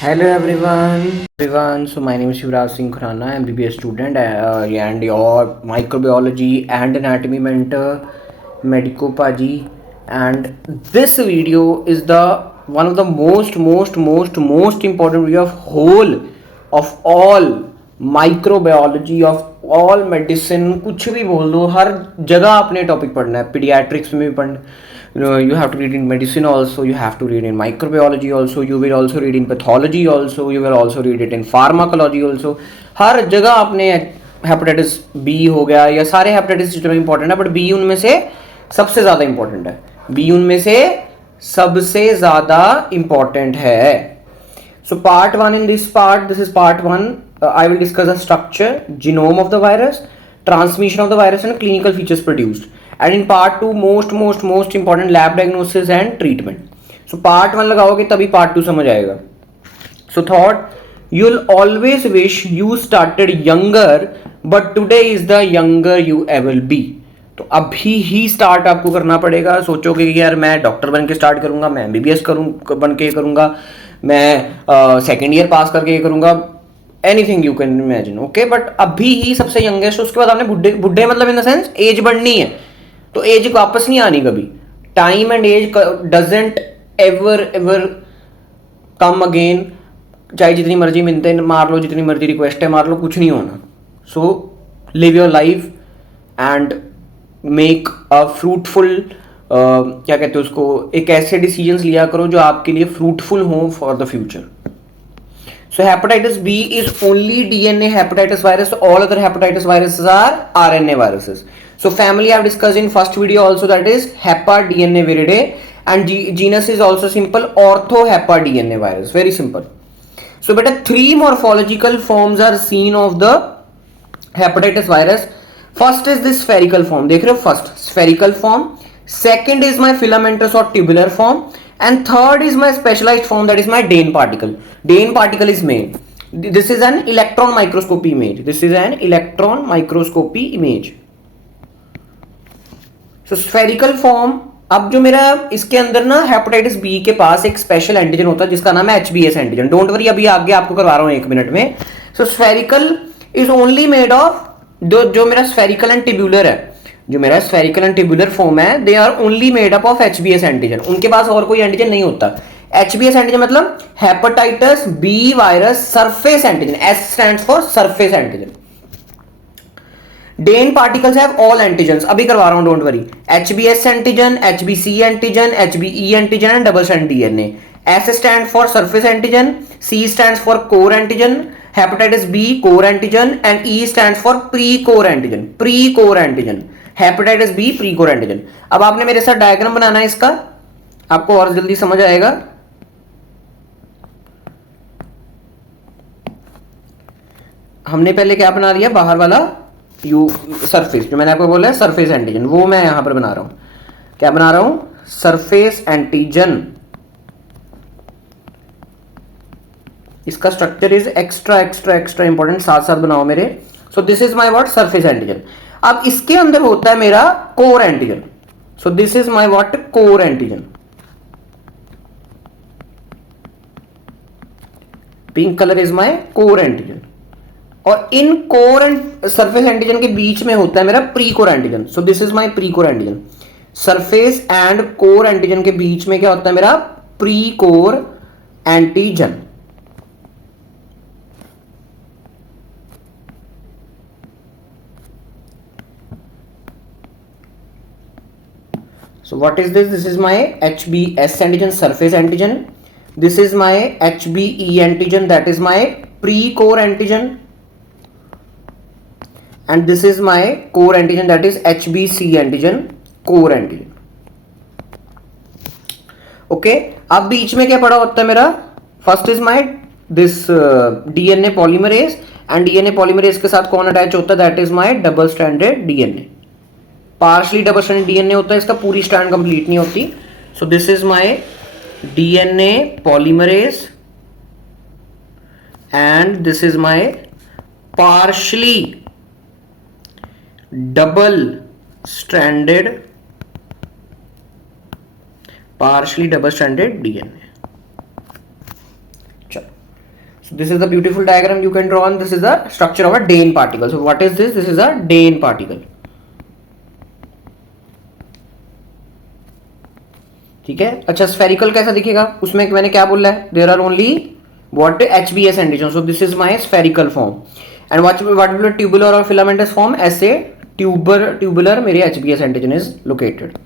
Hello everyone. So my name is Shivraj Singh Khurana, MBBS student, and your microbiology and anatomy mentor, Medico Paji. And this video is the one of the most important video of whole of all microbiology of all medicine. कुछ भी बोल दो, हर जगह आपने topic पढ़ना है. Paediatrics में भी पढ़ना, you have to read in medicine also, you have to read in microbiology also, you will also read in pathology also, you will also read it in pharmacology also. हर जगह आपने hepatitis B हो गया या सारे hepatitis जितने important है, but B उनमें से सबसे ज़्यादा इंपॉर्टेंट है. बी उनमें से सबसे ज़्यादा इंपॉर्टेंट है. So part 1, in this part, this is part 1, I will discuss the structure, genome of the virus, transmission of the virus and clinical features produced. And in part 2, most important, lab diagnosis and treatment. So part 1 लगाओगे तभी part 2 समझ आएगा. So thought, you'll always wish you started younger, but today is the younger you ever be. तो अभी ही start आपको करना पड़ेगा. सोचोगे कि यार मैं डॉक्टर बन के स्टार्ट करूंगा, मैं एमबीबीएस बन के करूंगा, मैं सेकेंड ईयर पास करके ये करूंगा, anything you can imagine. Okay, but अभी ही सबसे यंगेस्ट. उसके बाद आपने बुढ़े मतलब इन द सेंस एज बढ़नी है, तो एज वापस नहीं आनी कभी. Time and age doesn't ever come again. चाहे जितनी मर्जी मिलते मार लो, जितनी मर्जी रिक्वेस्ट है मार लो, कुछ नहीं होना. So live your life and make a fruitful, क्या कहते हैं उसको, एक ऐसे डिसीजंस लिया करो जो आपके लिए फ्रूटफुल हो for the future. So hepatitis B is only DNA hepatitis virus. All other hepatitis viruses are RNA viruses. So family I have discussed in first video also, that is Hepa-DNA viridae, and genus is also simple, Ortho-Hepa-DNA virus. Very simple. So beta 3 morphological forms are seen of the hepatitis virus. First is this spherical form. देख रहे हो, first spherical form. Second is my filamentous or tubular form. And third is my specialized form, that is my Dane particle. Dane particle is made. This is an electron microscopy image. This is an electron microscopy image. So spherical form. अब जो मेरा इसके अंदर ना hepatitis B के पास एक special antigen होता है जिसका नाम है HBS एंटीजन. डोंट वरी, अभी आगे आपको करवा रहा हूँ 1 मिनट में. So spherical is only made of, जो मेरा स्फेरिकल एंड टिब्यूलर है, जो मेरा स्फेरिकल एंड टिब्यूलर फॉर्म है, they are only made up of HBS antigen. उनके पास और कोई एंटीजन नहीं होता. HBS एंटीजन मतलब hepatitis B virus surface antigen. S stands for surface antigen. Dane particles have all antigens. अभी करवा रहा हूं, don't worry. HBS antigen, HBC antigen, HBE antigen and double strand DNA. S stand for surface antigen, C stands for core antigen, hepatitis B core antigen and E stands for pre core antigen. Pre core antigen, hepatitis B pre core antigen. अब आपने मेरे साथ diagram बनाना है इसका, आपको और जल्दी समझ आएगा. हमने पहले क्या बना दिया, बाहर वाला यू सरफेस, जो मैंने आपको बोला है सरफेस एंटीजन, वो मैं यहां पर बना रहा हूं. क्या बना रहा हूं, सरफेस एंटीजन. इसका स्ट्रक्चर इज एक्स्ट्रा इंपॉर्टेंट, साथ साथ बनाओ मेरे. सो this is my what, surface antigen. अब इसके अंदर होता है मेरा core antigen. So this is my what, core antigen. Pink colour is my core antigen. और इन कोर एंड सरफेस एंटीजन के बीच में होता है मेरा pre core antigen. So this is my pre core antigen. Surface and core antigen के बीच में क्या होता है मेरा, pre core antigen. So what is this? This is my HBS antigen, surface antigen. This is my HBE antigen, that is my pre-core antigen. And this is my core antigen, that is HBC antigen, core antigen. Okay, अब बीच में क्या पड़ा होता है मेरा, first is my this DNA polymerase, and DNA polymerase के साथ कौन अटैच होता है, that is my double stranded DNA. Partially double stranded DNA होता है, इसका पूरी स्ट्रैंड कंप्लीट नहीं होती. सो this is my DNA polymerase and this is my partially double stranded DNA. चलो So this is the beautiful diagram you can draw on. This is the structure of a Dehn particle. So what is this? This is a Dehn particle. ठीक है. अच्छा, spherical कैसा दिखेगा? उसमें मैंने क्या बोला है? There are only what HBS antigen. So this is my spherical form. And what will be tubular or filamentous form? ऐसे tubular मेरे HBS antigen is located.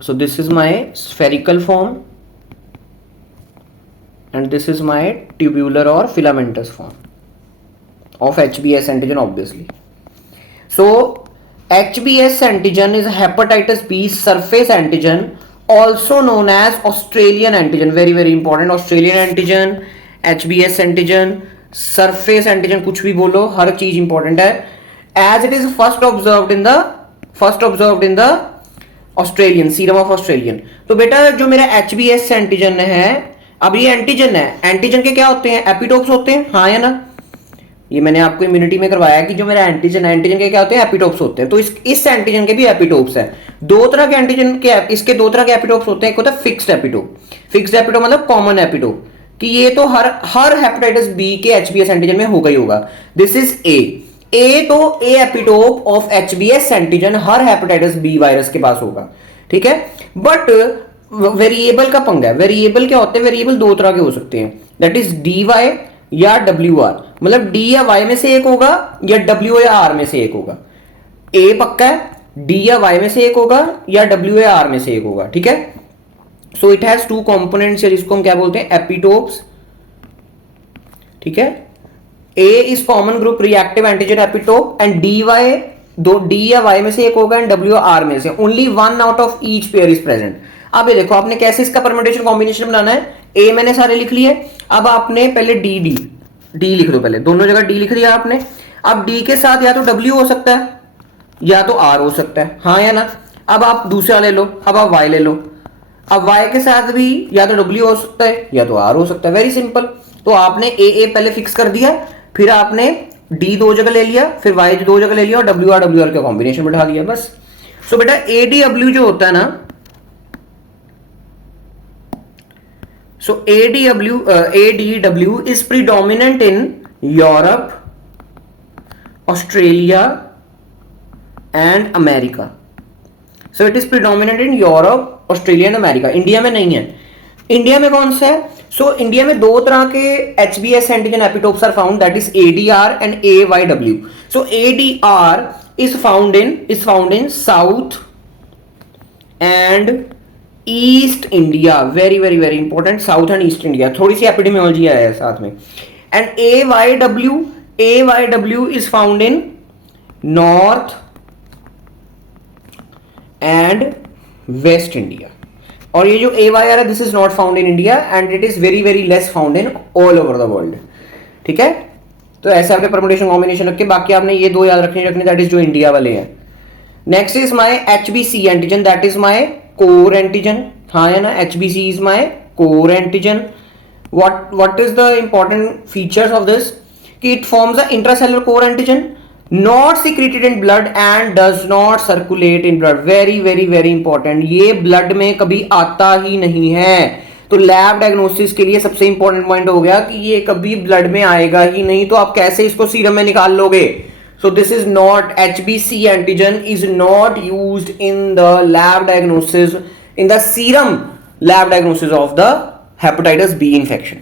So this is my spherical form and this is my tubular or filamentous form of HBS antigen, obviously. So HBS antigen is hepatitis B surface antigen, also known as Australian antigen. Very very important. Australian antigen, HBS antigen, surface antigen, कुछ भी बोलो, हर चीज important है. As it is first observed in the Australian serum of Australian. तो बेटा जो मेरा HBS antigen है, अब ये एंटीजन है, एंटीजन के क्या होते हैं? एपिटोप्स होते हैं, हाँ या ना? ये मैंने आपको इम्यूनिटी में करवाया कि जो मेरा एंटीजन है, एंटीजन के क्या होते हैं? एपिटोप्स होते हैं. तो इस एंटीजन के भी एपिटोप्स है. दो तरह के एंटीजन के, इसके दो तरह के एपिटोप्स होते हैं. एक होता है फिक्स्ड एपिटोप. फिक्स्ड एपिटोप मतलब कॉमन एपिटोप, कि ये तो हर हेपेटाइटिस बी के एचबीएस एंटीजन में होगा ही होगा. दिस इज ए तो a epitope of HBs antigen हर हेपेटाइटिस बी वायरस के पास होगा. ठीक है. बट वेरिएबल का पंगा है. वेरिएबल क्या होते हैं? वेरिएबल दो तरह के हो सकते हैं. दैट इज डी वाई या डब्ल्यू आर. मतलब डी या वाई में से एक होगा या डब्ल्यू या आर में से एक होगा. ए पक्का है, डी या वाई में से एक होगा या डब्ल्यू या आर में से एक होगा. ठीक है. So it has two components, जिसको हम क्या बोलते हैं? एपिटोप्स. ठीक है. A is common group reactive antigen epitope and d y, दो डी या वाई में से एक होगा एंड डब्ल्यू आर में से. Only one out of each pair is present. अब ये देखो, आपने कैसे इसका परम्यूटेशन कॉम्बिनेशन बनाना है. ए मैंने सारे लिख लिए. अब आपने पहले डी लिख दो. पहले दोनों जगह डी लिख दिया आपने. अब डी के साथ या तो डब्ल्यू हो सकता है या तो आर हो सकता है, हाँ या ना? अब आप दूसरा ले लो. अब आप वाई ले लो. अब वाई के साथ भी या तो डब्ल्यू हो सकता है या तो आर हो सकता है. Very simple. तो आपने ए पहले फिक्स कर दिया, फिर आपने डी दो जगह ले लिया, फिर वाई दो जगह ले लिया और डब्ल्यू आर का कॉम्बिनेशन बैठा दिया, बस. सो बेटा ए डी डब्ल्यू जो होता है ना, so ADW is predominant in Europe, Australia and America. So it is predominant in Europe, Australia and America. India में नहीं है. इंडिया में कौन सा है? So इंडिया में दो तरह के HBS antigen epitopes are found, that is ADR and AYW. So ADR is found in South and east India. Very very very important. South and east India. थोड़ी सी एपिडेमियोलॉजी है साथ में. And AYW is found in north and waste India. और ये जो AYR है, this is not found in India and it is very very less found in all over the world. ठीक है. तो ऐसे आपके परम्यूटेशन कॉम्बिनेशन रख के, बाकी आपने ये दो याद रखने दैट इज जो इंडिया वाले हैं. Next is my HBC antigen, that is my core antigen. हाँ है ना? HBC is my core antigen. What is the important features of this? कि it forms a intracellular core antigen, not secreted in blood and does not circulate in blood. Very very very important. ये blood में कभी आता ही नहीं है. तो lab diagnosis के लिए सबसे इंपॉर्टेंट पॉइंट हो गया कि ये कभी ब्लड में आएगा ही नहीं. तो आप कैसे इसको सीरम में निकाल लोगे? So this is not, HBC antigen is not used in the lab diagnosis, in the serum lab diagnosis of the hepatitis B infection.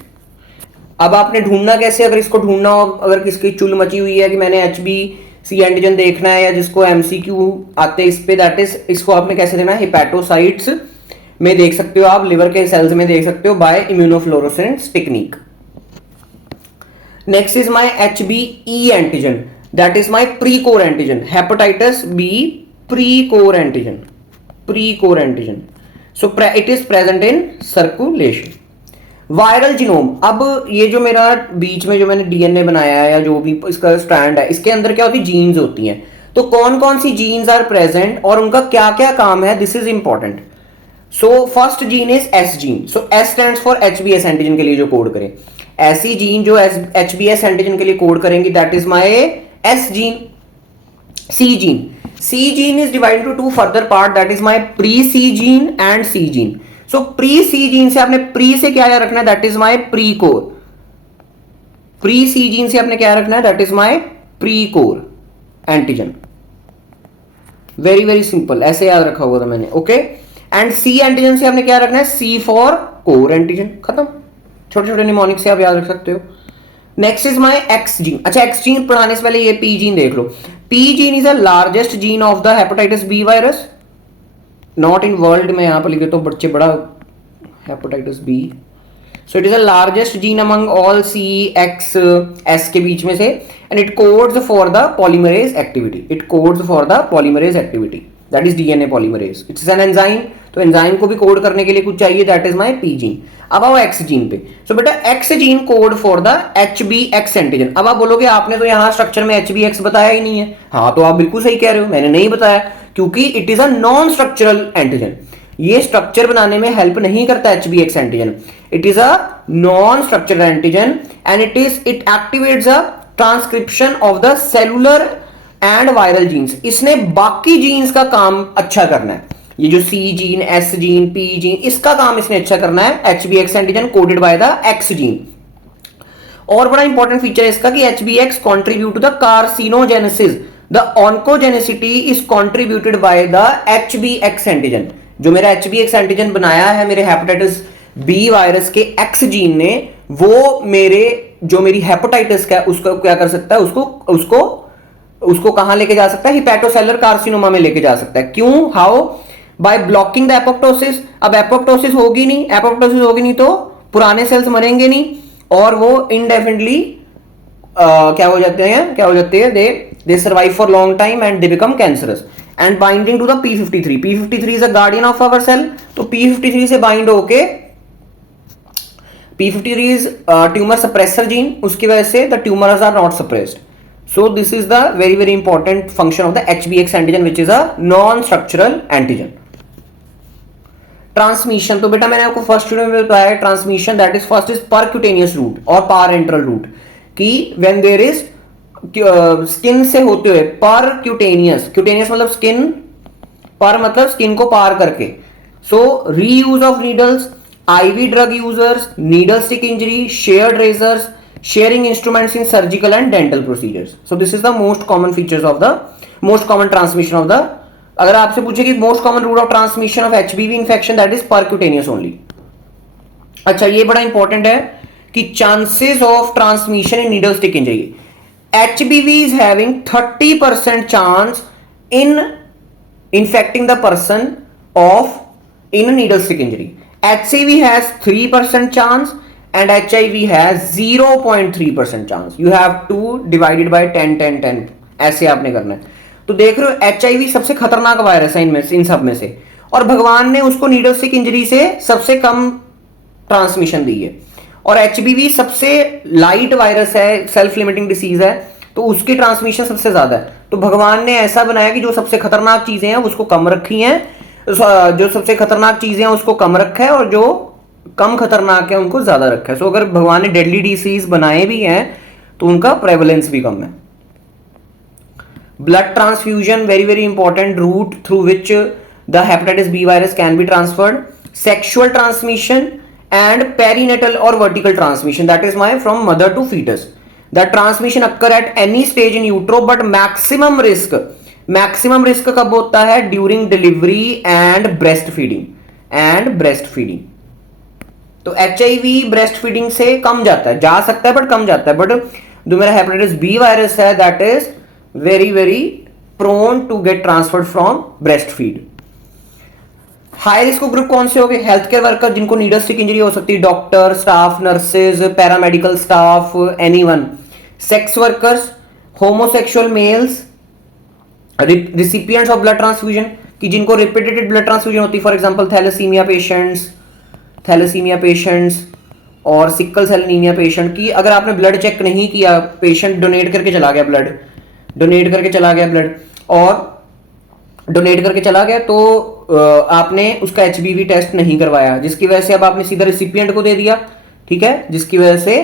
अब आपने ढूंढना कैसे? अगर इसको ढूंढना हो, अगर किसकी चुल मची हुई है कि मैंने HBC एंटीजन देखना है, या जिसको MCQ आते हैं इस पे, दैट इज, इसको आपने कैसे देना है? हिपैटोसाइट्स में देख सकते हो आप, लिवर के सेल्स में देख सकते हो by immunofluorescence technique. Next is my HBE antigen, that is my pre-core antigen. Hepatitis B pre-core antigen. So it is present in circulation. Viral genome. अब ये जो मेरा बीच में जो मैंने डीएनए बनाया है या जो भी इसका स्ट्रैंड है, इसके अंदर क्या होती है? जीन्स होती हैं. तो कौन कौन सी जीन्स आर प्रेजेंट और उनका क्या क्या काम है? This is important. So first gene is S gene. So S stands for HBS antigen के लिए जो कोड करे. ऐसी जीन जो HBS एंटीजन के लिए कोड करेंगी, that is my S gene. C gene is divided into two further part, that is my pre-C gene and C gene. So pre C gene से आपने प्री से क्या याद रखना है, that is my pre core. Pre C gene से आपने क्या रखना है, that is my pre core antigen. Very very simple, ऐसे याद रखा होगा था मैंने, ओके। एंड सी एंटीजन से आपने क्या रखना है, सी फॉर कोर एंटीजन, खत्म। छोटे छोटे निमोनिक से आप याद रख सकते हो। Next is my x gene. अच्छा, एक्स जीन पढ़ाने से पहले ये पी जीन देख लो। P gene is the largest gene of the hepatitis B virus, not in world में यहां पर लिखे तो बच्चे बड़ा hepatitis B. So it is the largest gene among all c x s के बीच में से, and it codes for the polymerase activity. It codes for the polymerase activity, that is DNA polymerase. It's an enzyme, तो enzyme को भी code करने के लिए कुछ चाहिए, that is my P gene. अब आओ एक्स जीन पे। सो बेटा X gene code for the H B x antigen. अब आप बोलोगे आपने तो यहां स्ट्रक्चर में एच बी एक्स बताया ही नहीं है। हाँ, तो आप बिल्कुल सही कह रहे हो, मैंने नहीं बताया, क्योंकि it is a non structural antigen. ये स्ट्रक्चर बनाने में हेल्प नहीं करता H B x antigen. It is a non structural antigen and it activates a transcription of the cellular and viral genes. इसने बाकी जीन्स का काम अच्छा करना है। ये जो c gene, s gene, p gene, इसका काम इसने अच्छा करना है। H B x antigen coded by the x gene. और बड़ा इंपॉर्टेंट फीचर है इसका कि H B x contribute to the carcinogenesis, the oncogenicity is contributed by the H B x antigen. जो मेरा एच बी एक्स एंटीजन बनाया है मेरे हेपेटाइटिस बी वायरस के एक्स जीन ने, वो जो मेरी हेपेटाइटिस का उसको क्या कर सकता है, उसको कहां लेके जा सकता है, हिपैटोसेलुलर कार्सिनोमा में लेके जा सकता है। क्यों, how, by blocking the apoptosis. अब एपोप्टोसिस होगी नहीं तो पुराने सेल्स मरेंगे नहीं, और वो इंडेफिनिटली क्या हो जाते हैं, they survive for long time and they become cancerous. And binding to the P53, P53 is a guardian of our cell, तो P53 से बाइंड होके, P53 is tumour suppressor gene, उसकी वजह से the tumours are not suppressed. So this is the very very important function of the HBX antigen which is a non structural antigen. Transmission, तो बेटा मैंने आपको first video में बताया transmission, that is first is percutaneous route और parenteral route, कि when there is skin से होते हुए, परक्यूटेनियस, क्यूटेनियस मतलब स्किन, पर मतलब स्किन को पार करके। So reuse of needles, IV drug users, needle stick injury, shared razors, sharing instruments in surgical and dental procedures. So this is the most common features of the most common transmission of the, अगर आपसे पूछे कि most common route of transmission of HBV infection, that is percutaneous only. अच्छा, ये बड़ा important है कि chances of transmission in needle stick injury, HBV is having 30% chance in infecting the person of in a needle stick injury. HCV has 3% chance and HIV has 0.3% chance. You have to divide it by 10 10 10, ऐसे आपने करना है। तो देख रहे हो HIV सबसे खतरनाक वायरस है इनमें से, इन सब में से, और भगवान ने उसको नीडल स्टिक इंजरी से सबसे कम ट्रांसमिशन दी है। और एचबीवी सबसे लाइट वायरस है, सेल्फ लिमिटिंग डिसीज है, तो उसकी ट्रांसमिशन सबसे ज्यादा है। तो भगवान ने ऐसा बनाया कि जो सबसे खतरनाक चीजें हैं उसको कम रखी हैं, जो सबसे खतरनाक चीजें हैं उसको कम रखा है, और जो कम खतरनाक है उनको ज्यादा रखा है। सो अगर भगवान ने डेडली डिसीज बनाए भी हैं तो उनका प्रेवलेंस भी कम है। Blood transfusion, very very important route through which the hepatitis B virus can be transferred. Sexual transmission and perinatal or vertical transmission, that is my from mother to fetus. The transmission occur at any stage in utero, but maximum risk कब होता है, during delivery and breastfeeding. तो HIV breast feeding से कम जाता है, जा सकता है बट कम जाता है, बट जो मेरा हेपेटाइटिस बी वायरस है that is very very prone to get transferred from breast feed. High risk group कौन से हो गए, हेल्थ केयर वर्कर जिनको नीडल स्टिक इंजरी हो सकती है, doctor, staff, nurses, paramedical staff, anyone. Sex workers, homosexual males, recipients of blood transfusion, कि जिनको रिपीटेड ब्लड ट्रांसफ्यूजन होती है, फॉर एग्जांपल थैलेसीमिया पेशेंट्स और सिकल सेल एनीमिया पेशेंट, की अगर आपने ब्लड चेक नहीं किया, पेशेंट डोनेट करके चला गया ब्लड, तो आपने उसका एचबीवी टेस्ट नहीं करवाया, जिसकी वजह से अब आपने सीधा रिसिपिएंट को दे दिया, ठीक है, जिसकी वजह से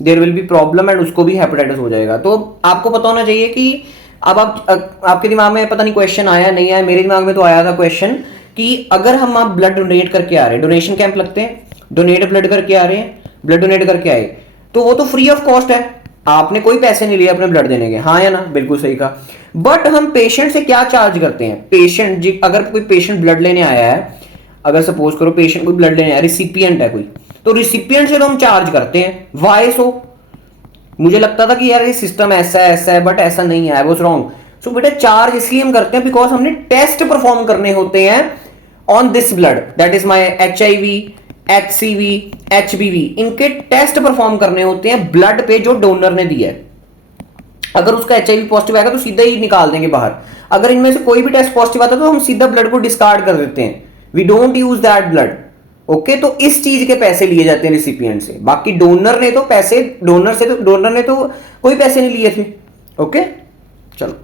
there will be problem and उसको भी हेपेटाइटिस हो जाएगा। तो आपको पता होना चाहिए कि अब आपके दिमाग में पता नहीं क्वेश्चन आया नहीं आया, मेरे दिमाग में तो आया था क्वेश्चन कि अगर हम आप ब्लड डोनेट करके आ रहे हैं, डोनेशन कैंप लगते हैं, डोनेट ब्लड करके आ रहे हैं, ब्लड डोनेट करके आए, तो वो तो फ्री ऑफ कॉस्ट है, आपने कोई पैसे नहीं लिए अपने ब्लड देने के, हाँ या ना, बिल्कुल सही कहा। बट हम पेशेंट से क्या चार्ज करते हैं, पेशेंट अगर कोई पेशेंट ब्लड लेने आया है, अगर सपोज करो पेशेंट कोई ब्लड लेने आया, रिसिपिएंट है कोई, तो रिसिपिएंट से तो हम चार्ज करते हैं, वाई सो? मुझे लगता था कि यार ये सिस्टम ऐसा है, बट ऐसा नहीं है, आई वाज रॉन्ग। सो बेटा चार्ज इसलिए हम करते हैं बिकॉज हमने टेस्ट परफॉर्म करने होते हैं on this blood, that is my HIV, HCV, HBV, इनके टेस्ट परफॉर्म करने होते हैं ब्लड पे जो डोनर ने दिया है। अगर उसका HIV पॉजिटिव आएगा तो सीधा ही निकाल देंगे बाहर, अगर इनमें से कोई भी टेस्ट पॉजिटिव आता है तो हम सीधा ब्लड को डिस्कार्ड कर देते हैं, we don't use that blood. Okay, तो इस चीज के पैसे लिए जाते हैं रिसिपिएंट से, बाकी डोनर ने तो पैसे, डोनर ने तो कोई पैसे नहीं लिए थे। ओके, चलो।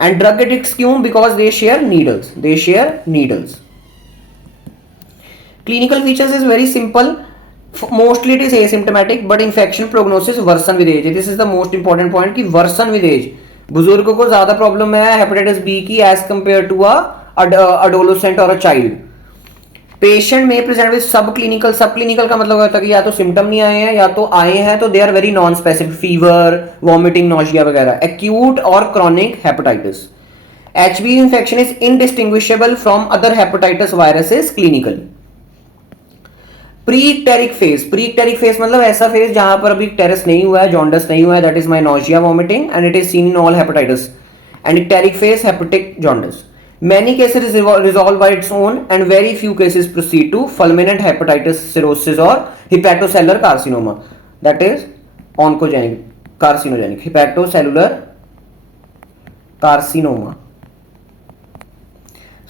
एंड ड्रग एडिक्ट्स क्यों? Because they share needles. Clinical features is very simple. Mostly it is asymptomatic, but infection prognosis worsen with age. This is the most important point कि worsen with age. बुजुर्गों को ज्यादा problem है hepatitis B की as compare to अडोलोसेंट और a child. Patient में present with सब clinical का मतलब होता है कि या तो सिम्टम नहीं आए हैं, या तो आए हैं तो they are very non specific, fever, vomiting, nausea वगैरह। एक्यूट और chronic hepatitis. HBV infection is indistinguishable from other hepatitis viruses clinically. Preicteric phase मतलब ऐसा फेज जहां पर अभी टेरस नहीं हुआ है, जॉन्डिस नहीं हुआ है, that is my nausea, vomiting, and it is seen in all hepatitis. And इक्टेरिक phase, hepatic jaundice. Many cases resolve by its own, and very few cases proceed to fulminant hepatitis cirrhosis or hepatocellular carcinoma, that is oncogenic, carcinogenic, hepatocellular carcinoma.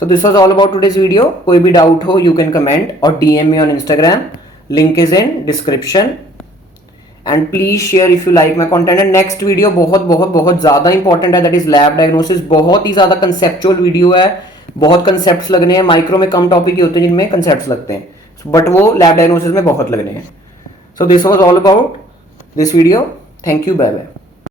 So this was all about today's video. कोई भी doubt हो you can comment or DM me on Instagram. Link is in description. And please share if you like my content. And next video बहुत ज़्यादा important है, that is lab diagnosis. बहुत ही ज़्यादा conceptual video है, बहुत concepts लगने हैं। Micro में कम टॉपिक ही होते हैं जिनमें concepts लगते हैं, बट वो lab diagnosis में बहुत लगने हैं। So this was all about this video. Thank you, bye bye.